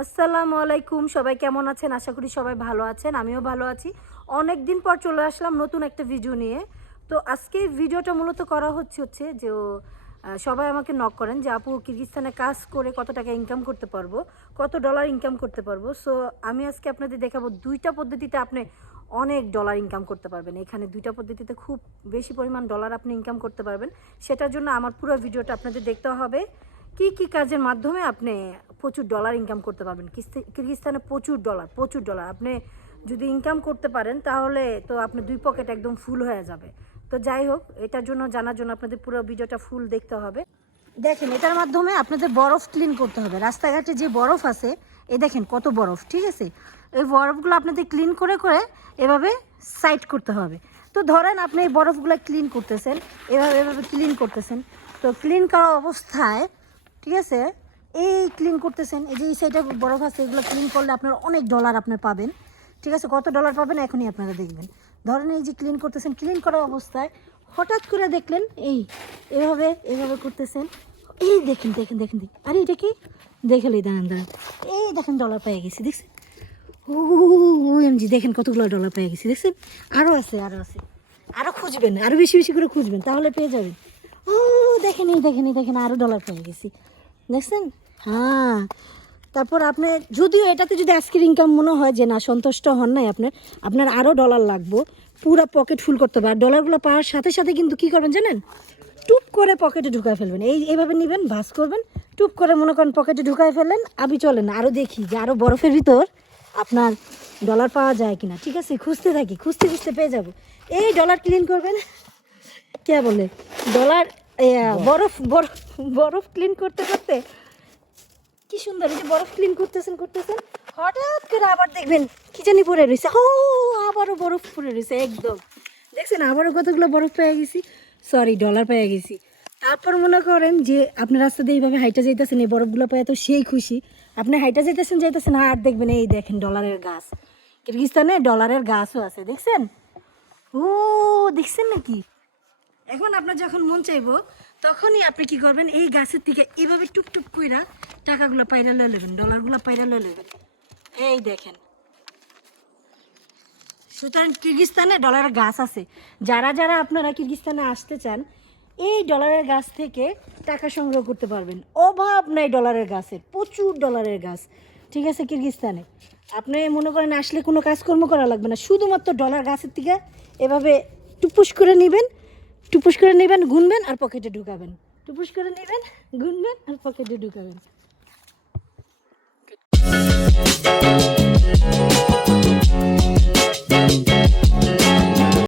আসসালামু আলাইকুম, সবাই কেমন আছেন? আশা করি সবাই ভালো আছেন, আমিও ভালো আছি। অনেক দিন পর চলে আসলাম নতুন একটা ভিডিও নিয়ে। তো আজকে ভিডিওটা মূলত করা হচ্ছে হচ্ছে যে সবাই আমাকে নক করেন যে, আপু কিরগিস্তানে কাজ করে কত টাকা ইনকাম করতে পারব? কত ডলার ইনকাম করতে পারব? সো আমি আজকে আপনাদের দেখাবো দুইটা পদ্ধতিতে আপনি অনেক ডলার ইনকাম করতে পারবেন। এখানে দুইটা পদ্ধতিতে খুব বেশি পরিমাণ ডলার আপনি ইনকাম করতে পারবেন। সেটার জন্য আমার পুরো ভিডিওটা আপনাদের দেখতে হবে। কি কি কাজের মাধ্যমে আপনি প্রচুর ডলার ইনকাম করতে পারবেন? কিরগিস্তানে প্রচুর ডলার প্রচুর ডলার আপনি যদি ইনকাম করতে পারেন, তাহলে তো আপনি দুই পকেট একদম ফুল হয়ে যাবে। তো যাই হোক, এটার জন্য, জানার জন্য আপনাদের পুরো ভিডিওটা ফুল দেখতে হবে। দেখেন, এটার মাধ্যমে আপনাদের বরফ ক্লিন করতে হবে। রাস্তাঘাটে যে বরফ আছে এই দেখেন কত বরফ, ঠিক আছে? এই বরফগুলো আপনাদের ক্লিন করে করে এভাবে সাইড করতে হবে। তো ধরেন আপনি এই বরফগুলো ক্লিন করতেছেন, এভাবে এভাবে ক্লিন করতেছেন। তো ক্লিন করা অবস্থায় ঠিক আছে? এই ক্লিন করতেছেন, এই যে এই সাইডে বরফ আছে, এগুলো ক্লিন করলে আপনার অনেক ডলার আপনার পাবেন। ঠিক আছে? কত ডলার পাবেন এখনই আপনারা দেখবেন। ধরেন এই যে ক্লিন করতেছেন ক্লিন করা অবস্থায় হঠাৎ করে দেখলেন, এই এভাবে এভাবে করতেছেন। এই দেখেন দেখেন দেখেন দেখেন। আরে এটা কি? এই দাঁড়ান দাঁড়ান। এই দেখেন ডলার পেয়ে গেছি, দেখছেন? ও এমজি দেখেন কতগুলো ডলার পেয়ে গেছি, দেখছেন? আরও আছে আরও আছে। আরও খুঁজবেন আরও বেশি বেশি করে খুঁজবেন, তাহলে পেয়ে যাবেন। দেখেন, এই দেখেন এই দেখেন আরও ডলার পেয়ে গেছি। দেখছেন? হ্যাঁ। তারপর আপনি, যদিও এটাতে যদি আজকের ইনকাম মনে হয় যে না, সন্তুষ্ট হন নাই আপনার আপনার আরও ডলার লাগবো। পুরো পকেট ফুল করতে হবে। আর ডলারগুলো পাওয়ার সাথে সাথে কিন্তু কী করবেন জানেন? টুপ করে পকেটে ঢুকায় ফেলবেন। এই এইভাবে নেবেন ভাস করবেন, টুপ করে মনে করেন পকেটে ঢুকায় ফেললেন, আবি চলেন। আরও দেখি যে আরও বরফের ভিতর আপনার ডলার পাওয়া যায় কিনা। ঠিক আছে? খুঁজতে থাকি, খুঁজতে খুঁজতে পেয়ে যাব। এই ডলার ক্লিন করবেন। কে বলে? ডলার বরফ বরফ বরফ ক্লিন করতে করতে। কি সুন্দর এই যে বরফ ক্লিন করতেছেন করতেছেন। হঠাৎ করে আবার দেখবেন কি জানি পড়ে রয়েছে ও আবারও বরফ পড়ে রয়েছে একদম। দেখছেন আবারও কতগুলো বরফ পেয়ে গেছি। সরি ডলার পেয়ে গেছি। তারপর মনে করেন যে আপনি রাস্তা দিয়ে এইভাবে হাইটা যাইতেছেন এই বরফগুলো পেয়ে তো সেই খুশি। আপনি হাইটা যাইতেছেন যাইতেছেন আর দেখবেন এই দেখেন ডলারের গাছ। কিরগিস্তানে ডলারের গাছও আছে দেখছেন? ও দেখছেন নাকি? এখন আপনার যখন মন চাইব, তখনই আপনি কি করবেন, এই গাছের থেকে এইভাবে টুপ টুপ কইরা টাকাগুলো পাইরা লয়ে নেবেন ডলারগুলো পাইরা লয়ে নেবেন এই দেখেন। সুতরাং কিরগিস্তানে ডলারের গাছ আছে। যারা যারা আপনারা কিরগিস্তানে আসতে চান, এই ডলারের গাছ থেকে টাকা সংগ্রহ করতে পারবেন। অভাব নাই ডলারের গাছের প্রচুর ডলারের গাছ। ঠিক আছে কিরগিস্তানে? আপনি মনে করেন আসলে কোনো কাজকর্ম করা লাগবে না। শুধুমাত্র ডলার গাছের থেকে এভাবে টুপুস করে নেবেন টুপুস করে নেবেন গুনবেন আর পকেটে ঢুকাবেন। টুপুস করে নেবেন গুনবেন আর পকেটে ঢুকাবেন।